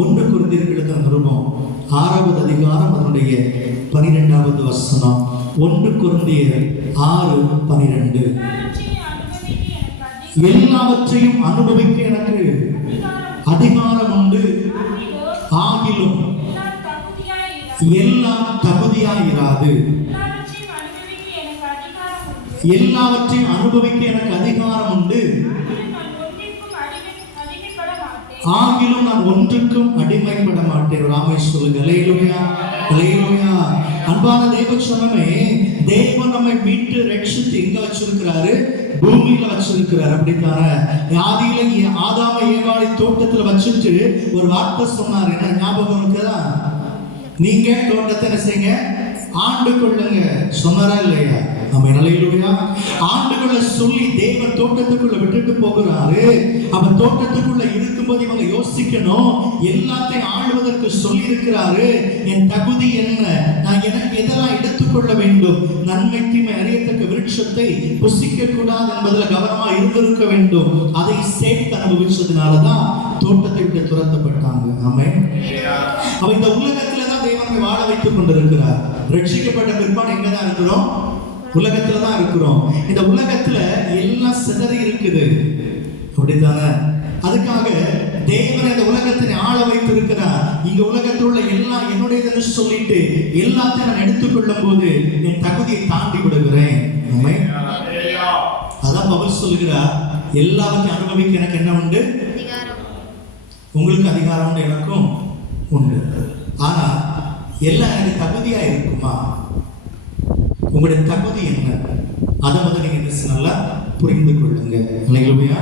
1 கொரிந்தியர்களுக்கு நிருபம் 6வது அதிகாரம் அதனுடைய 12வது வசனம். 1 கொரிந்தியர் 6:12. எல்லாவற்றையும் அனுபவிக்க எனக்கு அதிகாரம் உண்டு, ஆகிலும் எல்லாம் தகுதியாயிராது. எல்லாவற்றையும் அனுபவிக்க எனக்கு அதிகாரம் உண்டு, ஆகிலும் நான் ஒன்றுக்கும் அடிமைப்பட மாட்டேன். ராமே சொல்லுங்க. அல்லேலூயா, அல்லேலூயா. அன்பான தேவ சொன்னமே, தேவன் நம்மை மீட்டு ரட்சித்து எங்க வச்சிருக்கிறாரு? பூமியில வச்சிருக்கிறார். அப்படித்தானே? ஆதியில ஆதாம ஏவாளை தோட்டத்துல வச்சுட்டு ஒரு வார்த்தை சொன்னார். என்ன ஞாபகம் இருக்குதா? நீங்க தோட்டத்தை என்ன செய்யுங்க? ஆண்டு கொள்ளுங்க சொன்னாரா இல்லையா? நம்ம அல்லேலூயா. ஆண்டுகளை சொல்லி தேவன் தோட்டத்துக்குள்ள விட்டுட்டு போகிறாரு. அவன் தோட்டத்துக்குள்ள இருக்கும்போது இவங்க யோசிக்கணும், எல்லாத்தையும் ஆளுவதற்கு சொல்லி இருக்கிறாரு. என் தகுதி என்ன? நான் எனக்கு எதெல்லாம் எடுத்துக்கொள்ள வேண்டும்? நன்மை தீமை அறியத்தக்க விருட்சத்தை புசிக்க கூடாது என்பதில் கவனமா இருந்திருக்க வேண்டும். அதை சேர்த்து அனுபவிச்சதுனாலதான் தோட்டத்தை விட்டு துரத்தப்பட்டாங்க. ஆமென். அவ இந்த உலகத்துலதான் தேவனை வாழ வைத்துக் கொண்டிருக்கிறார். ரட்சிக்கப்பட்ட பிற்பாடு எங்கதான் இருக்கிறோம்? உலகத்துல தான் இருக்கிறோம். இந்த உலகத்துல எல்லாம் சிதறி இருக்குது. அப்படித்தானே? அதுக்காக தேவன் இந்த உலகத்தினை ஆள வைத்து இருக்கிறார். இந்த உலகத்தில் உள்ள எல்லாம் என்னுடையதுன்னு சொல்லிட்டு எல்லாத்தையும் நான் எடுத்துக்கொள்ளும் போது என் தகுதியை தாண்டி விடுகிறேன். அதான் பவுல் சொல்கிறார், எல்லாவற்றையும் அனுபவிக்க எனக்கு என்ன உண்டு? உங்களுக்கு அதிகாரம் உண்டு, எனக்கும் உண்டு. ஆனா எல்லாம் எனக்கு தகுதியா இருக்குமா? உங்களுடைய தகுதி என்ன? அதை முதல்ல நீங்க நல்லா புரிந்து கொள்ளுங்க. அல்லேலூயா.